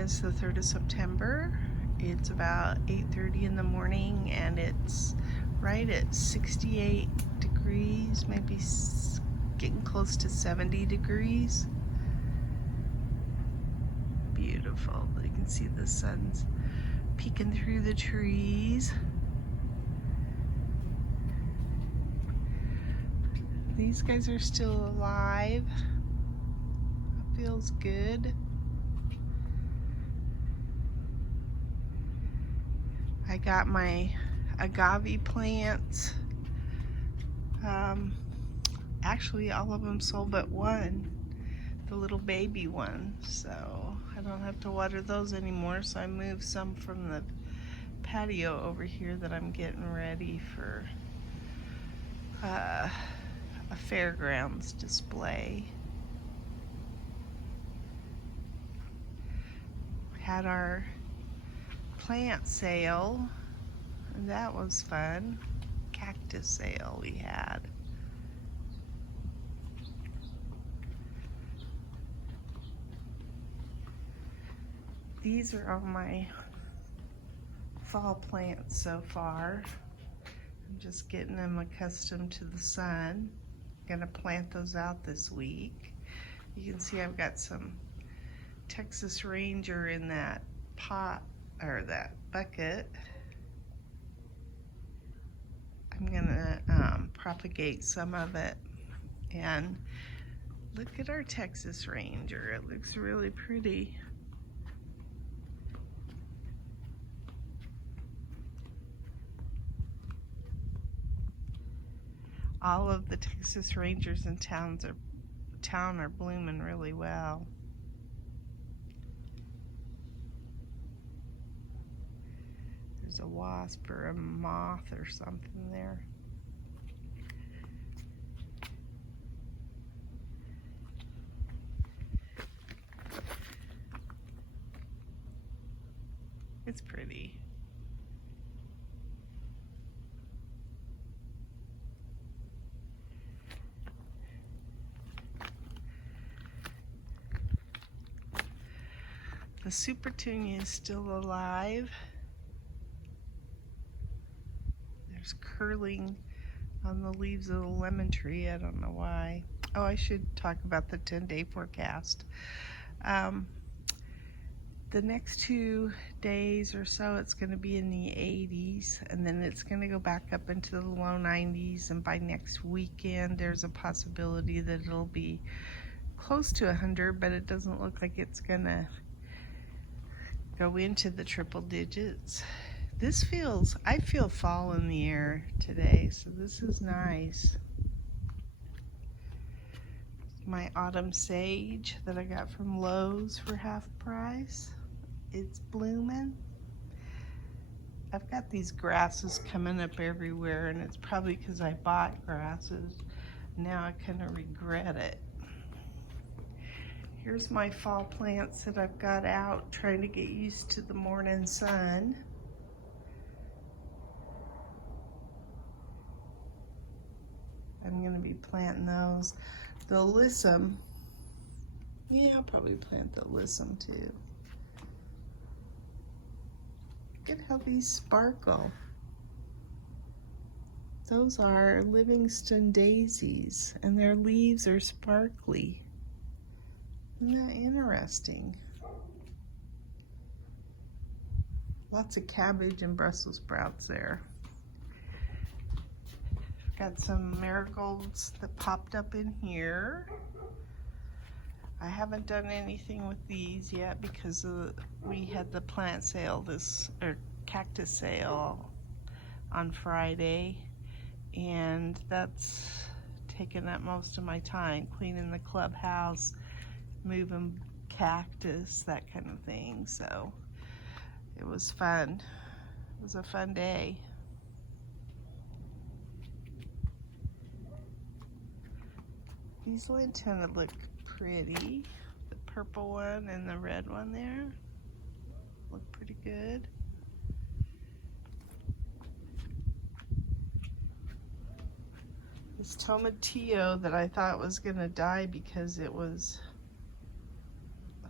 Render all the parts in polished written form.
is the 3rd of September. It's about 8:30 in the morning and it's right at 68 degrees, maybe getting close to 70 degrees. Beautiful. You can see the sun's peeking through the trees. These guys are still alive. Feels good. I got my agave plants. Actually, all of them sold but one, the little baby one. So I don't have to water those anymore. So I moved some from the patio over here that I'm getting ready for a fairgrounds display. Had our plant sale, and that was fun. Cactus sale we had. These are all my fall plants so far. I'm just getting them accustomed to the sun. I'm gonna plant those out this week. You can see I've got some Texas Ranger in that pot, or that bucket. I'm gonna propagate some of it. And look at our Texas Ranger. It looks really pretty. All of the Texas Rangers in town are blooming really well. There's a wasp or a moth or something there. It's pretty. The super tunia is still alive. There's curling on the leaves of the lemon tree. I don't know why. Oh, I should talk about the 10-day forecast. The next 2 days or so, it's going to be in the 80s, and then it's going to go back up into the low 90s, and by next weekend, there's a possibility that it'll be close to 100, but it doesn't look like it's going to go into the triple digits. I feel fall in the air today, so this is nice. My autumn sage that I got from Lowe's for half price. It's blooming. I've got these grasses coming up everywhere, and it's probably because I bought grasses. Now I kind of regret it. Here's my fall plants that I've got out, trying to get used to the morning sun. I'm going to be planting those. The alyssum, yeah, I'll probably plant the alyssum too. Look at how these sparkle. Those are Livingston daisies, and their leaves are sparkly. Isn't that interesting? Lots of cabbage and Brussels sprouts there. Got some marigolds that popped up in here. I haven't done anything with these yet because we had the plant sale or cactus sale on Friday, and that's taken up most of my time, cleaning the clubhouse, moving cactus, that kind of thing. So it was fun. It was a fun day. These lantana look pretty. The purple one and the red one there look pretty good. This tomatillo that I thought was gonna die because it was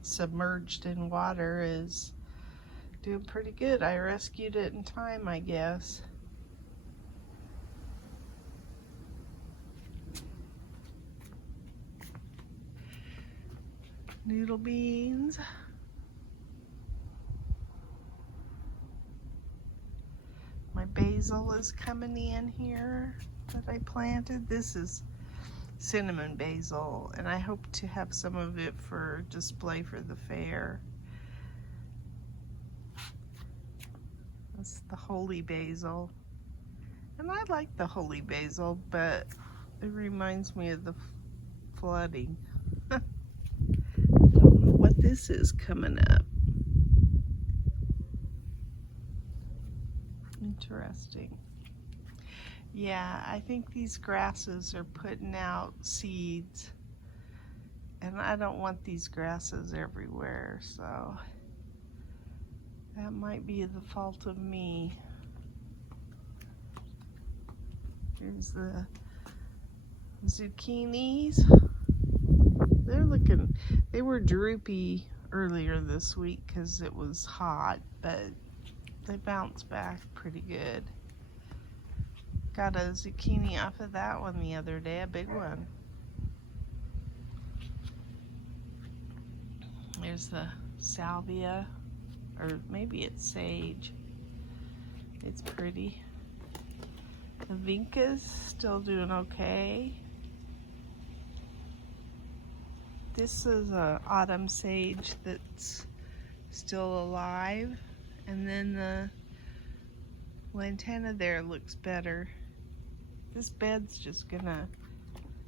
submerged in water is doing pretty good. I rescued it in time, I guess. Noodle beans. My basil is coming in here that I planted. This is cinnamon basil, and I hope to have some of it for display for the fair. That's the holy basil. And I like the holy basil, but it reminds me of the flooding. I don't know what this is coming up. Interesting. Yeah, I think these grasses are putting out seeds, and I don't want these grasses everywhere, so that might be the fault of me. Here's the zucchinis. They were droopy earlier this week because it was hot, but they bounced back pretty good. Got a zucchini off of that one the other day, a big one. There's the salvia, or maybe it's sage. It's pretty. The vinca's still doing okay. This is a autumn sage that's still alive, and then the lantana there looks better. This bed's just gonna,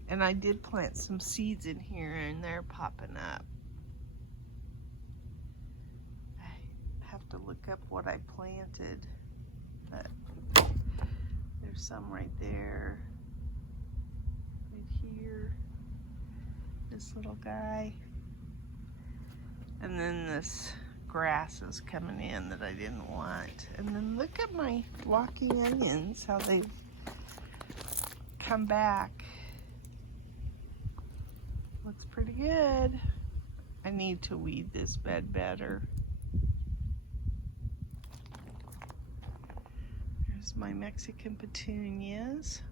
and I did plant some seeds in here and they're popping up. I have to look up what I planted, but there's some right there, right here, this little guy, and then this grass is coming in that I didn't want. And then look at my walking onions, how they've come back. Looks pretty good. I need to weed this bed better. There's my Mexican petunias.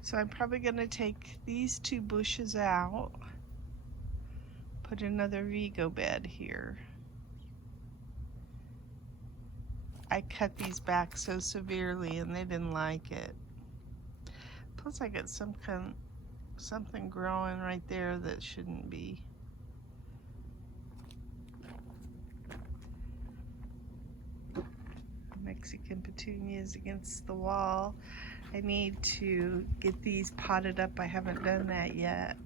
So I'm probably going to take these two bushes out, put another Vego bed here. I cut these back so severely and they didn't like it. Plus I got something growing right there that shouldn't be. Mexican petunias against the wall. I need to get these potted up. I haven't done that yet.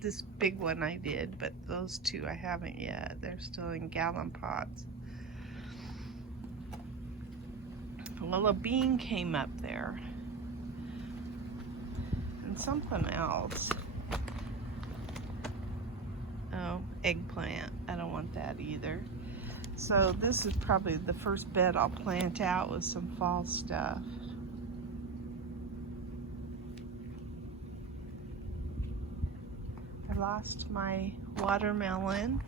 This big one I did, but those two I haven't yet. They're still in gallon pots. Well, a bean came up there. And something else. Oh, eggplant. I don't want that either. So this is probably the first bed I'll plant out with some fall stuff. I lost my watermelon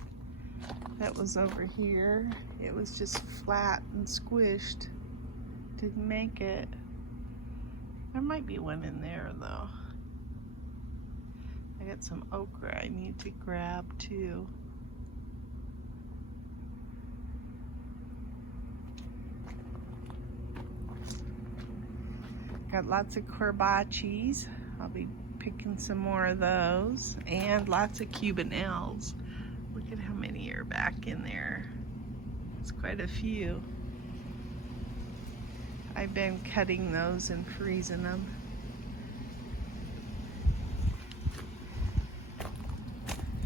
that was over here. It was just flat and squished. Didn't make it. There might be one in there though. I got some okra I need to grab too. Got lots of corbachis. I'll be picking some more of those, and lots of cubanelles. Look at how many are back in there. It's quite a few. I've been cutting those and freezing them.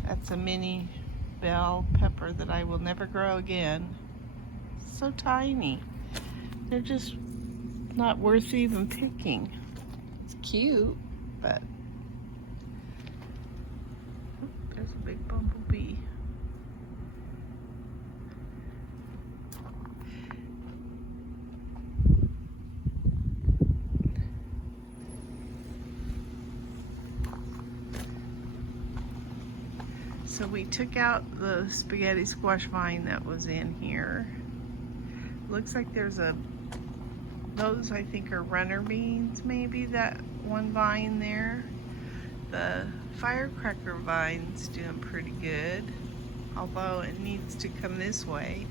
That's a mini bell pepper that I will never grow again. So tiny. They're just not worth even picking. It's cute, but there's a big bumblebee. So we took out the spaghetti squash vine that was in here. Looks like there's those I think are runner beans, maybe, that one vine there. The firecracker vine's doing pretty good, although it needs to come this way.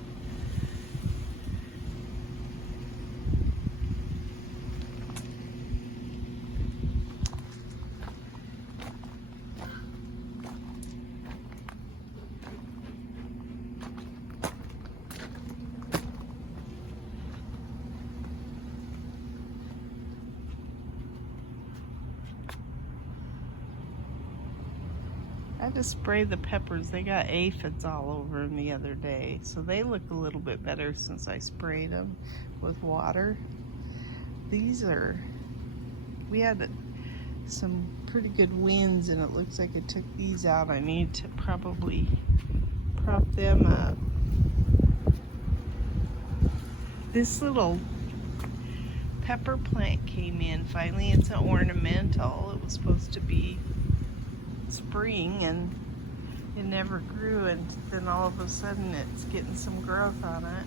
I had to spray the peppers. They got aphids all over them the other day, so they look a little bit better since I sprayed them with water. We had some pretty good winds and it looks like it took these out. I need to probably prop them up. This little pepper plant came in finally. It's an ornamental. It was supposed to be spring and it never grew, and then all of a sudden it's getting some growth on it.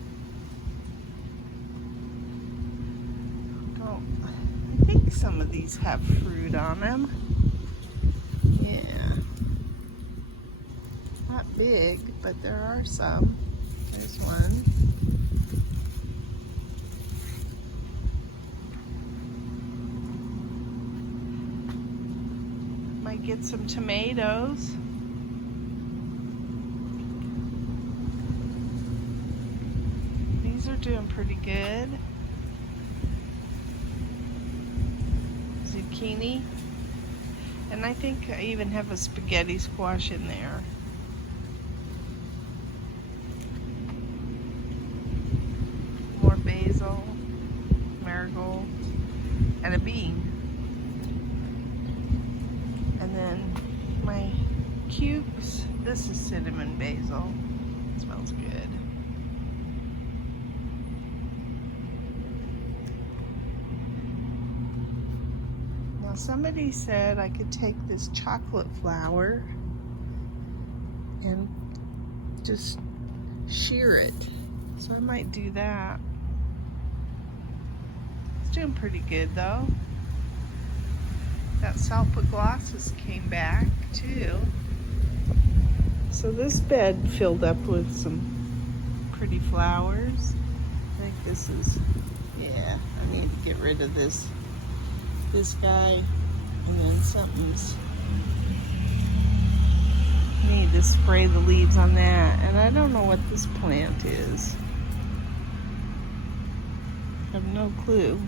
I think some of these have fruit on them. Yeah, not big, but there are some. There's one. Might get some tomatoes. These are doing pretty good. Zucchini. And I think I even have a spaghetti squash in there. More basil, marigold, and a bean. And then my cubes, this is cinnamon basil. It smells good. Now somebody said I could take this chocolate flour and just shear it. So I might do that. It's doing pretty good though. That salpiglosis came back too. So this bed filled up with some pretty flowers. I think this is, yeah, I need to get rid of this guy, and then something's, I need to spray the leaves on that, and I don't know what this plant is. I have no clue.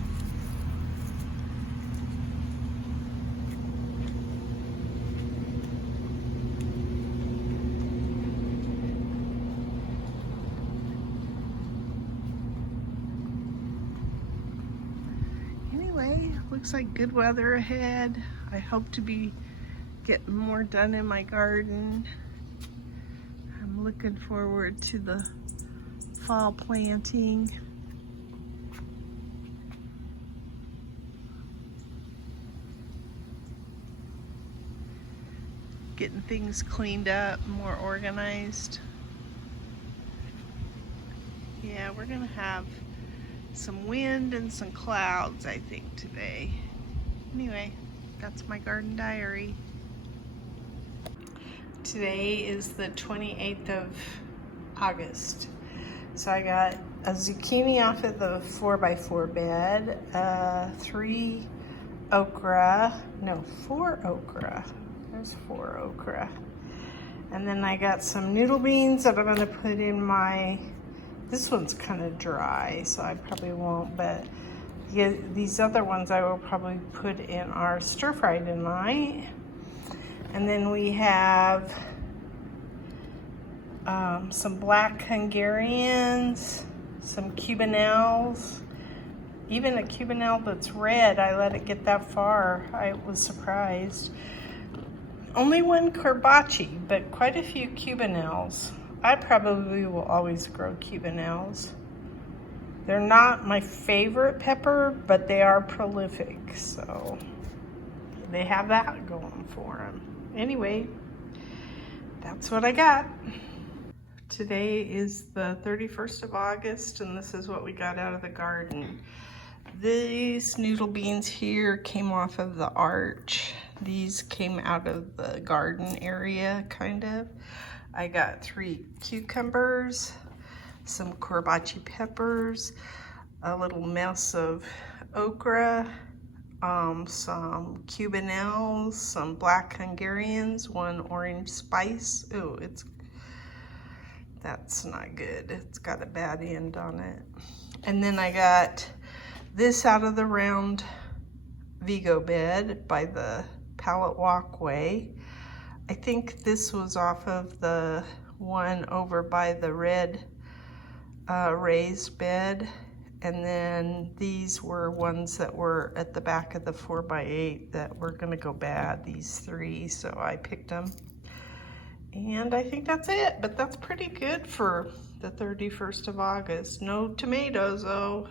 Anyway, looks like good weather ahead. I hope to be getting more done in my garden. I'm looking forward to the fall planting. Getting things cleaned up, more organized. Yeah, we're gonna have some wind and some clouds, I think, today. Anyway, that's my garden diary. Today is the 28th of August. So I got a zucchini off of the 4x4 bed, 4 okra. There's 4 okra. And then I got some noodle beans that I'm gonna put in my, this one's kind of dry, so I probably won't, but yeah, these other ones I will probably put in our stir fry tonight. And then we have some black Hungarians, some Cubanelles, even a Cubanelle that's red. I let it get that far. I was surprised. Only one Corbaci, but quite a few Cubanelles. I probably will always grow Cubanelles. They're not my favorite pepper, but they are prolific, so they have that going for them. Anyway, that's what I got. Today is the 31st of August, and this is what we got out of the garden. These noodle beans here came off of the arch. These came out of the garden area, kind of. I got 3 cucumbers, some korbachi peppers, a little mess of okra, some cubanelles, some black Hungarians, 1 orange spice. Ooh, that's not good. It's got a bad end on it. And then I got this out of the round Vego bed by the pallet walkway. I think this was off of the one over by the red raised bed. And then these were ones that were at the back of the 4x8 that were gonna go bad, these 3, so I picked them. And I think that's it, but that's pretty good for the 31st of August. No tomatoes though.